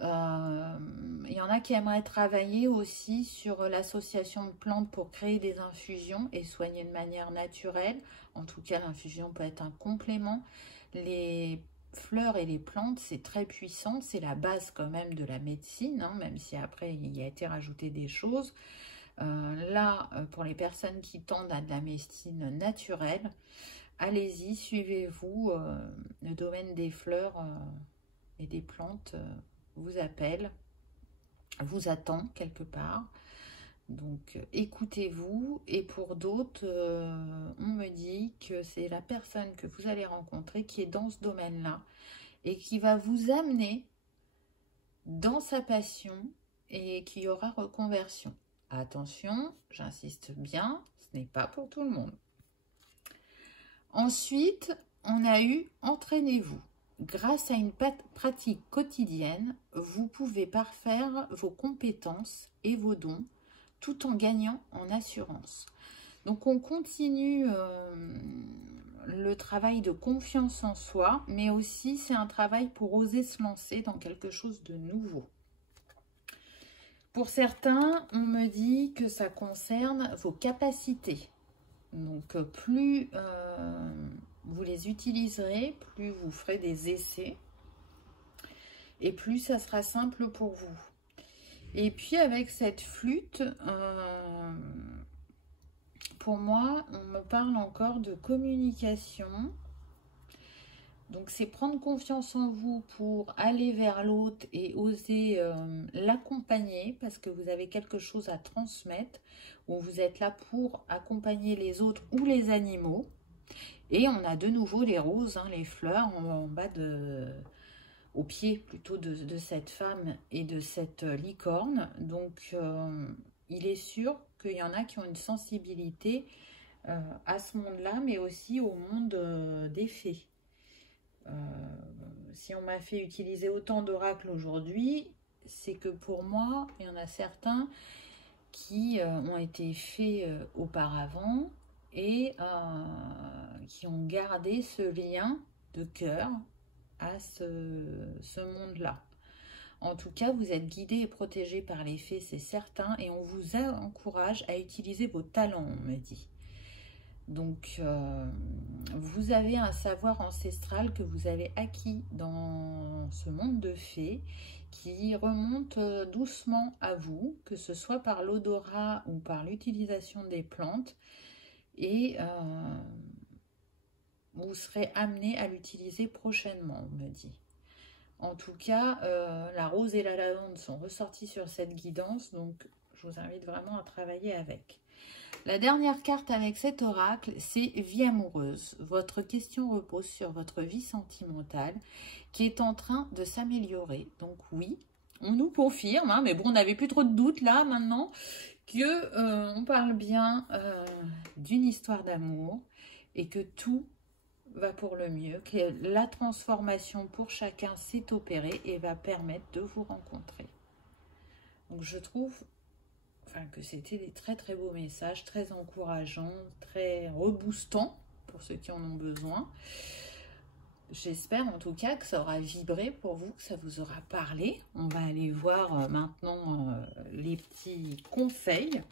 Il y en a qui aimeraient travailler aussi sur l'association de plantes pour créer des infusions et soigner de manière naturelle. En tout cas, l'infusion peut être un complément. Les fleurs et les plantes, c'est très puissant, c'est la base quand même de la médecine, hein, même si après il y a été rajouté des choses. Là, pour les personnes qui tendent à de la médecine naturelle, allez-y, suivez-vous. Le domaine des fleurs et des plantes vous appelle, vous attend quelque part. Donc écoutez-vous. Et pour d'autres, on me dit que c'est la personne que vous allez rencontrer qui est dans ce domaine-là et qui va vous amener dans sa passion et qui y aura reconversion. Attention, j'insiste bien, ce n'est pas pour tout le monde. Ensuite, on a eu « Entraînez-vous ». Grâce à une pratique quotidienne, vous pouvez parfaire vos compétences et vos dons tout en gagnant en assurance. Donc, on continue le travail de confiance en soi, mais aussi c'est un travail pour oser se lancer dans quelque chose de nouveau. Pour certains, on me dit que ça concerne vos capacités. Donc, plus vous les utiliserez, plus vous ferez des essais et plus ça sera simple pour vous. Et puis, avec cette flûte, pour moi, on me parle encore de communication. Donc, c'est prendre confiance en vous pour aller vers l'autre et oser l'accompagner parce que vous avez quelque chose à transmettre ou vous êtes là pour accompagner les autres ou les animaux. Et on a de nouveau les roses, hein, les fleurs en bas au pied plutôt de cette femme et de cette licorne. Donc, il est sûr qu'il y en a qui ont une sensibilité à ce monde-là, mais aussi au monde des fées. Si on m'a fait utiliser autant d'oracles aujourd'hui, c'est que pour moi, il y en a certains qui ont été faits auparavant et qui ont gardé ce lien de cœur à ce monde-là. En tout cas, vous êtes guidé et protégé par les fées, c'est certain, et on vous encourage à utiliser vos talents, on me dit. Donc, vous avez un savoir ancestral que vous avez acquis dans ce monde de fées qui remonte doucement à vous, que ce soit par l'odorat ou par l'utilisation des plantes. Et vous serez amené à l'utiliser prochainement, on me dit. En tout cas, la rose et la lavande sont ressorties sur cette guidance, donc je vous invite vraiment à travailler avec. La dernière carte avec cet oracle, c'est vie amoureuse. Votre question repose sur votre vie sentimentale qui est en train de s'améliorer. Donc oui, on nous confirme, hein, mais bon, on n'avait plus trop de doutes là maintenant que on parle bien d'une histoire d'amour et que tout va pour le mieux, que la transformation pour chacun s'est opérée et va permettre de vous rencontrer. Donc je trouve que c'était des très très beaux messages, très encourageants, très reboostants pour ceux qui en ont besoin. J'espère en tout cas que ça aura vibré pour vous, que ça vous aura parlé. On va aller voir maintenant les petits conseils.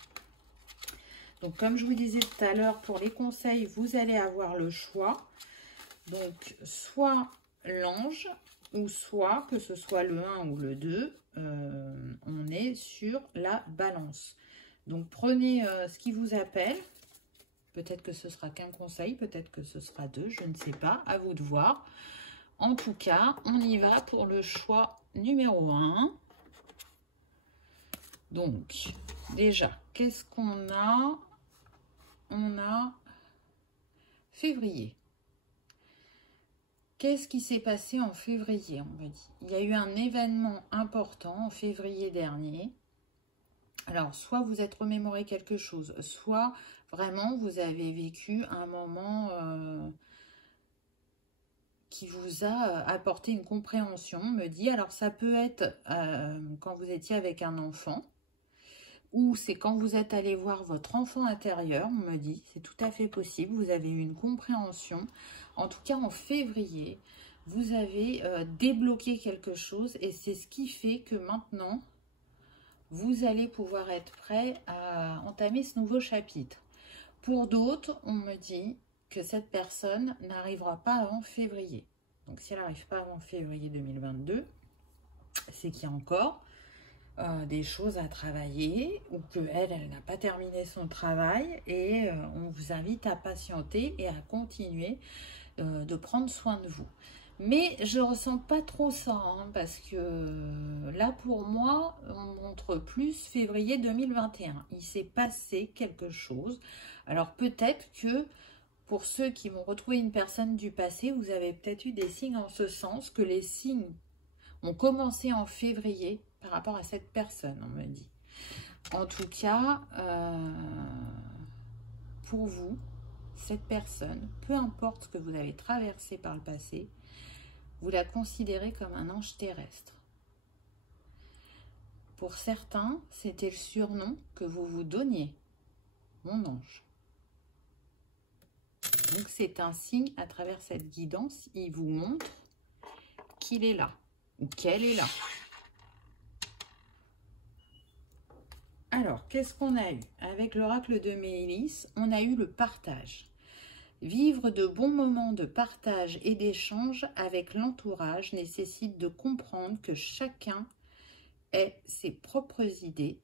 Donc comme je vous disais tout à l'heure, pour les conseils, vous allez avoir le choix. Donc soit l'ange, ou soit que ce soit le 1 ou le 2, on est sur la balance. Donc prenez ce qui vous appelle. Peut-être que ce sera qu'un conseil, peut-être que ce sera 2, je ne sais pas, à vous de voir. En tout cas, on y va pour le choix numéro 1. Donc, déjà, qu'est-ce qu'on a? On a février. Qu'est-ce qui s'est passé en février, on me dit? Il y a eu un événement important en février dernier. Alors, soit vous êtes remémoré quelque chose, soit vraiment vous avez vécu un moment qui vous a apporté une compréhension, me dit. Alors, ça peut être quand vous étiez avec un enfant, ou c'est quand vous êtes allé voir votre enfant intérieur, on me dit. C'est tout à fait possible, vous avez eu une compréhension. En tout cas, en février, vous avez débloqué quelque chose, et c'est ce qui fait que maintenant, vous allez pouvoir être prêt à entamer ce nouveau chapitre. Pour d'autres, on me dit que cette personne n'arrivera pas avant février. Donc, si elle n'arrive pas avant février 2022, c'est qu'il y a encore des choses à travailler ou qu'elle, elle n'a pas terminé son travail, et on vous invite à patienter et à continuer de prendre soin de vous. Mais je ressens pas trop ça, hein, parce que là, pour moi, on montre plus février 2021. Il s'est passé quelque chose. Alors peut-être que pour ceux qui vont retrouver une personne du passé, vous avez peut-être eu des signes en ce sens, que les signes ont commencé en février par rapport à cette personne, on me dit. En tout cas, pour vous, cette personne, peu importe ce que vous avez traversé par le passé, vous la considérez comme un ange terrestre. Pour certains, c'était le surnom que vous vous donniez, mon ange. Donc c'est un signe à travers cette guidance, il vous montre qu'il est là, ou qu'elle est là. Alors, qu'est-ce qu'on a eu? Avec l'oracle de Mélis, on a eu le partage. Vivre de bons moments de partage et d'échange avec l'entourage nécessite de comprendre que chacun ait ses propres idées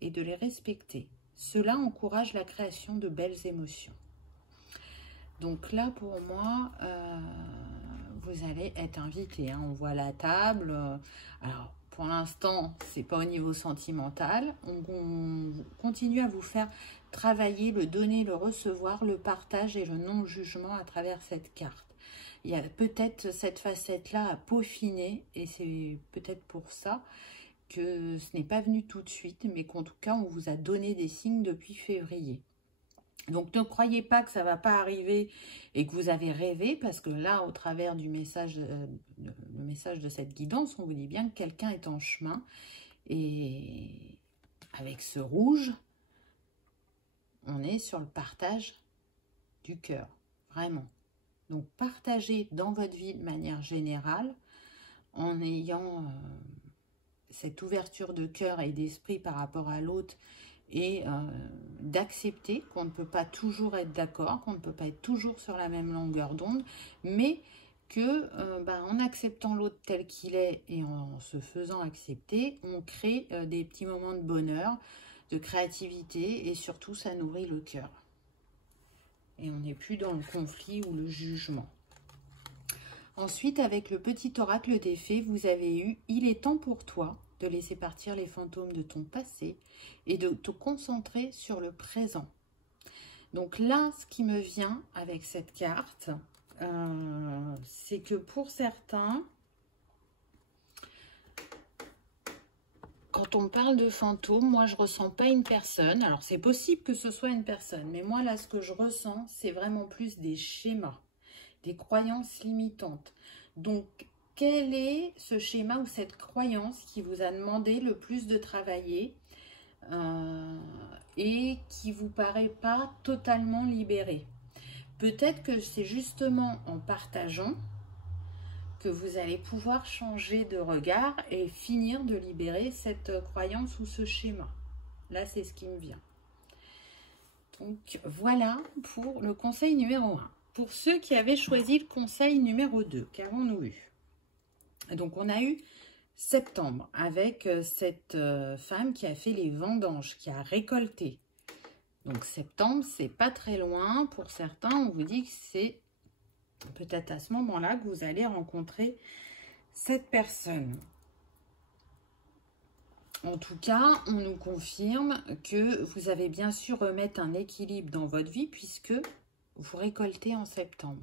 et de les respecter. Cela encourage la création de belles émotions. Donc là, pour moi, vous allez être invité. Hein. On voit la table. Alors, pour l'instant, c'est pas au niveau sentimental. On continue à vous faire travailler le donner, le recevoir, le partage et le non-jugement à travers cette carte. Il y a peut-être cette facette-là à peaufiner, et c'est peut-être pour ça que ce n'est pas venu tout de suite, mais qu'en tout cas, on vous a donné des signes depuis février. Donc, ne croyez pas que ça ne va pas arriver et que vous avez rêvé, parce que là, au travers du message, le message de cette guidance, on vous dit bien que quelqu'un est en chemin. Et avec ce rouge, on est sur le partage du cœur, vraiment. Donc, partagez dans votre vie de manière générale, en ayant cette ouverture de cœur et d'esprit par rapport à l'autre, et d'accepter qu'on ne peut pas toujours être d'accord, qu'on ne peut pas être toujours sur la même longueur d'onde, mais que en acceptant l'autre tel qu'il est et en se faisant accepter, on crée des petits moments de bonheur, de créativité, et surtout ça nourrit le cœur. Et on n'est plus dans le conflit ou le jugement. Ensuite, avec le petit oracle des fées, vous avez eu « Il est temps pour toi » de laisser partir les fantômes de ton passé et de te concentrer sur le présent. Donc là, ce qui me vient avec cette carte, c'est que pour certains, quand on parle de fantômes, moi je ressens pas une personne. Alors c'est possible que ce soit une personne, mais moi là ce que je ressens, c'est vraiment plus des schémas, des croyances limitantes. Donc quel est ce schéma ou cette croyance qui vous a demandé le plus de travailler et qui vous paraît pas totalement libéré? Peut-être que c'est justement en partageant que vous allez pouvoir changer de regard et finir de libérer cette croyance ou ce schéma. Là, c'est ce qui me vient. Donc, voilà pour le conseil numéro 1. Pour ceux qui avaient choisi le conseil numéro 2, qu'avons-nous eu? Donc, on a eu septembre avec cette femme qui a fait les vendanges, qui a récolté. Donc, septembre, c'est pas très loin. Pour certains, on vous dit que c'est peut-être à ce moment-là que vous allez rencontrer cette personne. En tout cas, on nous confirme que vous avez bien su remettre un équilibre dans votre vie puisque vous récoltez en septembre.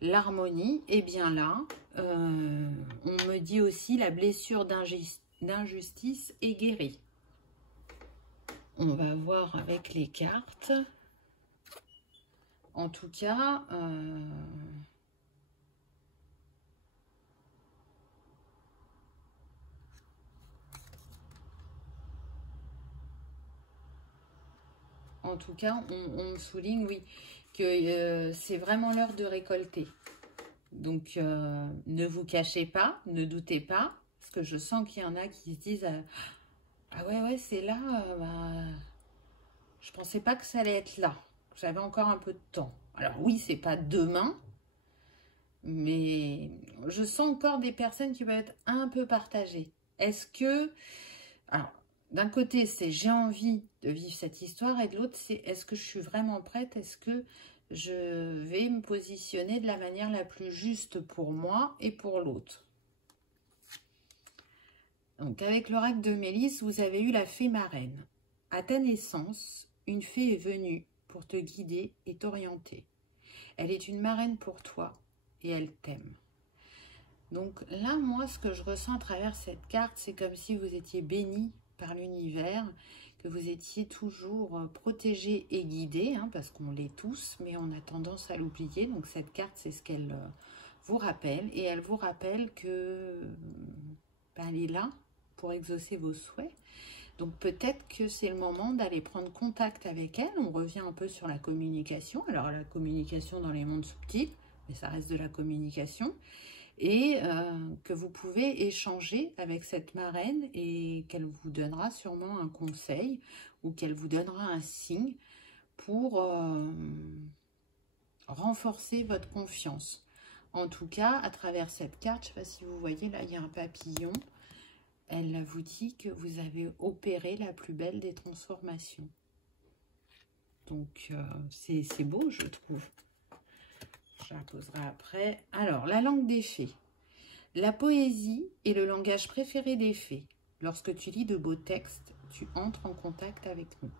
L'harmonie est bien là. On me dit aussi la blessure d'injustice est guérie. On va voir avec les cartes. En tout cas, En tout cas, on me souligne, oui, que c'est vraiment l'heure de récolter. Donc, ne vous cachez pas, ne doutez pas, parce que je sens qu'il y en a qui se disent ah ouais, c'est là, je pensais pas que ça allait être là. J'avais encore un peu de temps. Alors oui, c'est pas demain, mais je sens encore des personnes qui peuvent être un peu partagées. Est-ce que... Alors, d'un côté, c'est j'ai envie de vivre cette histoire, et de l'autre, c'est est-ce que je suis vraiment prête? Est-ce que je vais me positionner de la manière la plus juste pour moi et pour l'autre? Donc, avec l'oracle de Mélisse, vous avez eu la fée marraine. À ta naissance, une fée est venue pour te guider et t'orienter. Elle est une marraine pour toi et elle t'aime. Donc là, moi, ce que je ressens à travers cette carte, c'est comme si vous étiez béni par l'univers, que vous étiez toujours protégé et guidé, hein, parce qu'on l'est tous, mais on a tendance à l'oublier. Donc cette carte, c'est ce qu'elle vous rappelle, et elle vous rappelle que elle est là pour exaucer vos souhaits. Donc peut-être que c'est le moment d'aller prendre contact avec elle. On revient un peu sur la communication. Alors la communication dans les mondes subtils, mais ça reste de la communication. Et que vous pouvez échanger avec cette marraine et qu'elle vous donnera sûrement un conseil ou qu'elle vous donnera un signe pour renforcer votre confiance. En tout cas, à travers cette carte, je ne sais pas si vous voyez, là il y a un papillon. Elle vous dit que vous avez opéré la plus belle des transformations. Donc c'est beau, je trouve. Je la poserai après. Alors, la langue des fées. La poésie est le langage préféré des fées. Lorsque tu lis de beaux textes, tu entres en contact avec nous.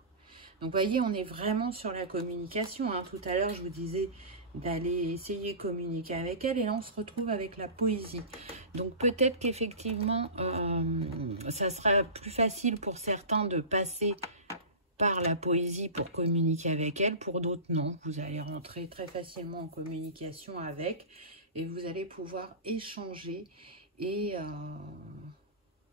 Donc, vous voyez, on est vraiment sur la communication. Hein. Tout à l'heure, je vous disais d'aller essayer de communiquer avec elle. Et là, on se retrouve avec la poésie. Donc, peut-être qu'effectivement, ça sera plus facile pour certains de passer par la poésie pour communiquer avec elle. Pour d'autres, non. Vous allez rentrer très facilement en communication avec et vous allez pouvoir échanger. Et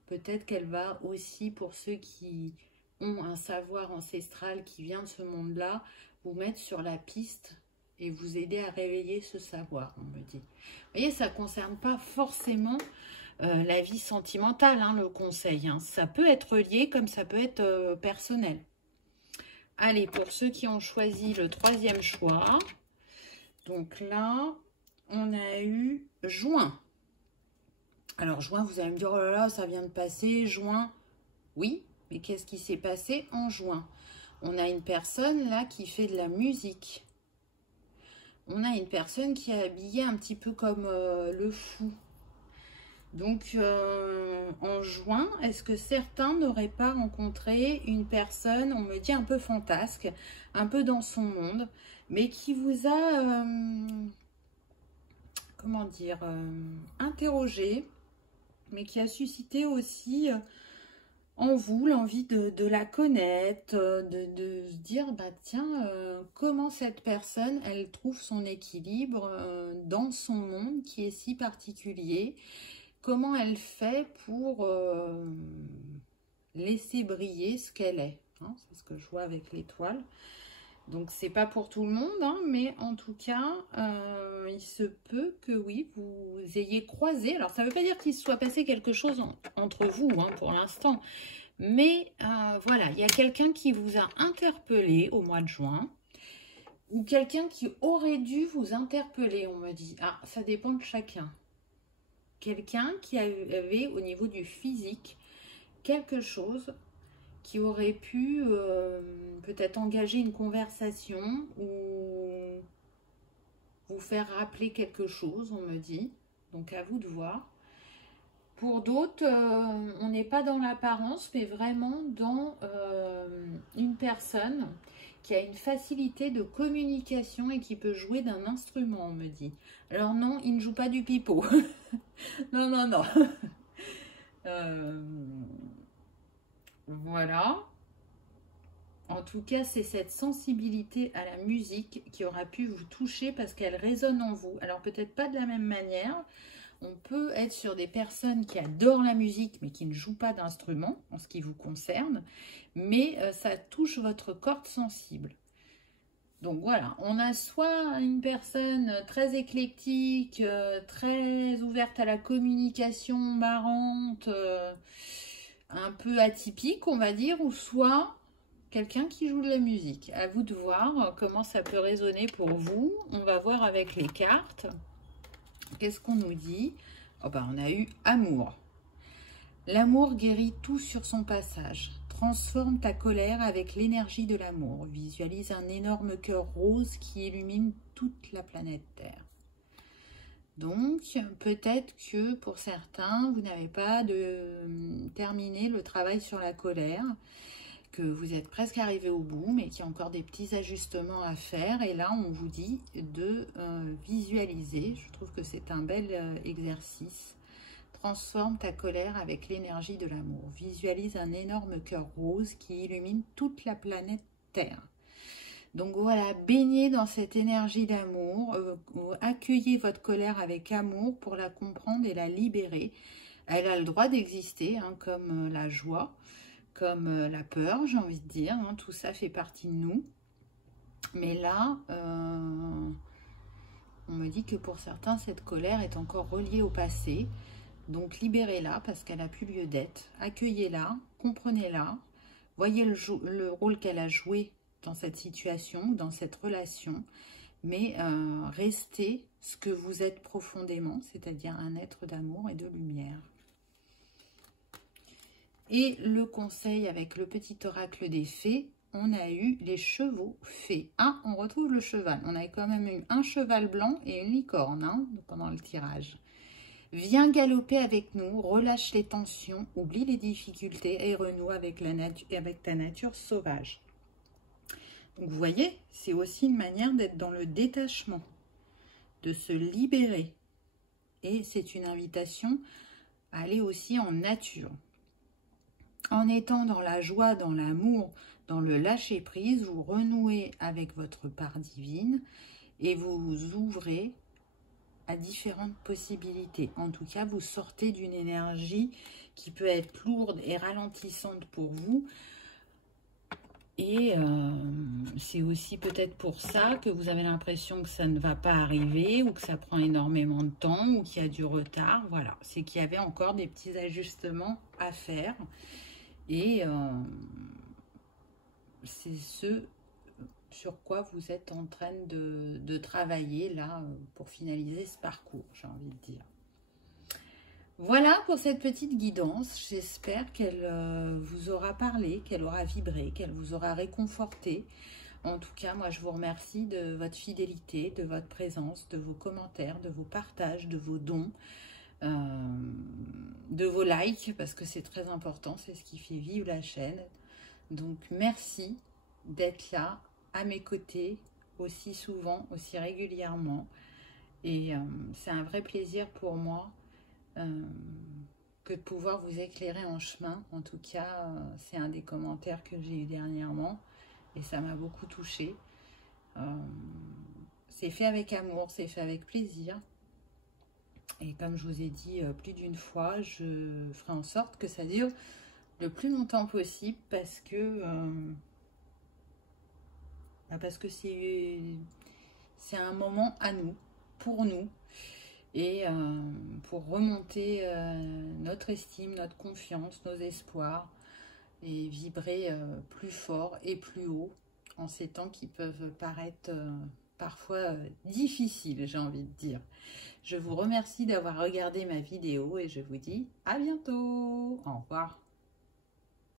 peut-être qu'elle va aussi, pour ceux qui ont un savoir ancestral qui vient de ce monde-là, vous mettre sur la piste et vous aider à réveiller ce savoir, on me dit. Vous voyez, ça ne concerne pas forcément la vie sentimentale, hein, le conseil. Hein. Ça peut être lié comme ça peut être personnel. Allez, pour ceux qui ont choisi le troisième choix, donc là, on a eu juin. Alors, juin, vous allez me dire, oh là là, ça vient de passer, juin. Oui, mais qu'est-ce qui s'est passé en juin? On a une personne là qui fait de la musique. On a une personne qui est habillée un petit peu comme le fou. Donc, en juin, est-ce que certains n'auraient pas rencontré une personne, on me dit un peu fantasque, un peu dans son monde, mais qui vous a, comment dire, interrogé, mais qui a suscité aussi en vous l'envie de la connaître, de se dire, bah tiens, comment cette personne, elle trouve son équilibre dans son monde qui est si particulier. Comment elle fait pour laisser briller ce qu'elle est, hein, c'est ce que je vois avec l'étoile. Donc, c'est pas pour tout le monde, hein, mais en tout cas, il se peut que oui, vous ayez croisé. Alors, ça ne veut pas dire qu'il se soit passé quelque chose entre vous, hein, pour l'instant. Mais voilà, il y a quelqu'un qui vous a interpellé au mois de juin. Ou quelqu'un qui aurait dû vous interpeller, on me dit. Ah, ça dépend de chacun. Quelqu'un qui avait au niveau du physique quelque chose qui aurait pu peut-être engager une conversation ou vous faire rappeler quelque chose, on me dit. Donc à vous de voir. Pour d'autres, on n'est pas dans l'apparence, mais vraiment dans une personne qui a une facilité de communication et qui peut jouer d'un instrument, on me dit. Alors non, il ne joue pas du pipeau. Non, non, non. Voilà. En tout cas, c'est cette sensibilité à la musique qui aura pu vous toucher parce qu'elle résonne en vous. Alors peut-être pas de la même manière. On peut être sur des personnes qui adorent la musique, mais qui ne jouent pas d'instrument, en ce qui vous concerne, mais ça touche votre corde sensible. Donc voilà, on a soit une personne très éclectique, très ouverte à la communication, marrante, un peu atypique, on va dire, ou soit quelqu'un qui joue de la musique. À vous de voir comment ça peut résonner pour vous. On va voir avec les cartes. Qu'est-ce qu'on nous dit? Oh ben, on a eu amour. L'amour guérit tout sur son passage. Transforme ta colère avec l'énergie de l'amour. Visualise un énorme cœur rose qui illumine toute la planète Terre. Donc, peut-être que pour certains, vous n'avez pas terminé le travail sur la colère, que vous êtes presque arrivé au bout, mais qu'il y a encore des petits ajustements à faire. Et là, on vous dit de visualiser. Je trouve que c'est un bel exercice. Transforme ta colère avec l'énergie de l'amour. Visualise un énorme cœur rose qui illumine toute la planète Terre. Donc voilà, baignez dans cette énergie d'amour. Accueillez votre colère avec amour pour la comprendre et la libérer. Elle a le droit d'exister, hein, comme la joie, comme la peur, j'ai envie de dire. Hein, tout ça fait partie de nous. Mais là, on me dit que pour certains, cette colère est encore reliée au passé. Donc libérez-la parce qu'elle n'a plus lieu d'être. Accueillez-la, comprenez-la. Voyez le rôle qu'elle a joué dans cette situation, dans cette relation. Mais restez ce que vous êtes profondément, c'est-à-dire un être d'amour et de lumière. Et le conseil avec le petit oracle des fées, on a eu les chevaux fées. Ah, on retrouve le cheval. On avait quand même eu un cheval blanc et une licorne, hein, pendant le tirage. Viens galoper avec nous, relâche les tensions, oublie les difficultés et renoue avec ta nature sauvage. Donc vous voyez, c'est aussi une manière d'être dans le détachement, de se libérer. Et c'est une invitation à aller aussi en nature. En étant dans la joie, dans l'amour, dans le lâcher-prise, vous renouez avec votre part divine et vous vous ouvrez à différentes possibilités. En tout cas, vous sortez d'une énergie qui peut être lourde et ralentissante pour vous. Et c'est aussi peut-être pour ça que vous avez l'impression que ça ne va pas arriver ou que ça prend énormément de temps ou qu'il y a du retard. Voilà, c'est qu'il y avait encore des petits ajustements à faire. Et c'est ce sur quoi vous êtes en train de travailler là pour finaliser ce parcours, j'ai envie de dire. Voilà pour cette petite guidance. J'espère qu'elle vous aura parlé, qu'elle aura vibré, qu'elle vous aura réconforté. En tout cas, moi, je vous remercie de votre fidélité, de votre présence, de vos commentaires, de vos partages, de vos dons, de vos likes, parce que c'est très important, c'est ce qui fait vivre la chaîne. Donc, merci d'être là, à mes côtés, aussi souvent, aussi régulièrement. Et c'est un vrai plaisir pour moi que de pouvoir vous éclairer en chemin. En tout cas, c'est un des commentaires que j'ai eu dernièrement et ça m'a beaucoup touchée. C'est fait avec amour, c'est fait avec plaisir. Et comme je vous ai dit plus d'une fois, je ferai en sorte que ça dure le plus longtemps possible parce que c'est un moment à nous, pour nous. Et pour remonter notre estime, notre confiance, nos espoirs et vibrer plus fort et plus haut en ces temps qui peuvent paraître parfois difficiles, j'ai envie de dire. Je vous remercie d'avoir regardé ma vidéo et je vous dis à bientôt. Au revoir.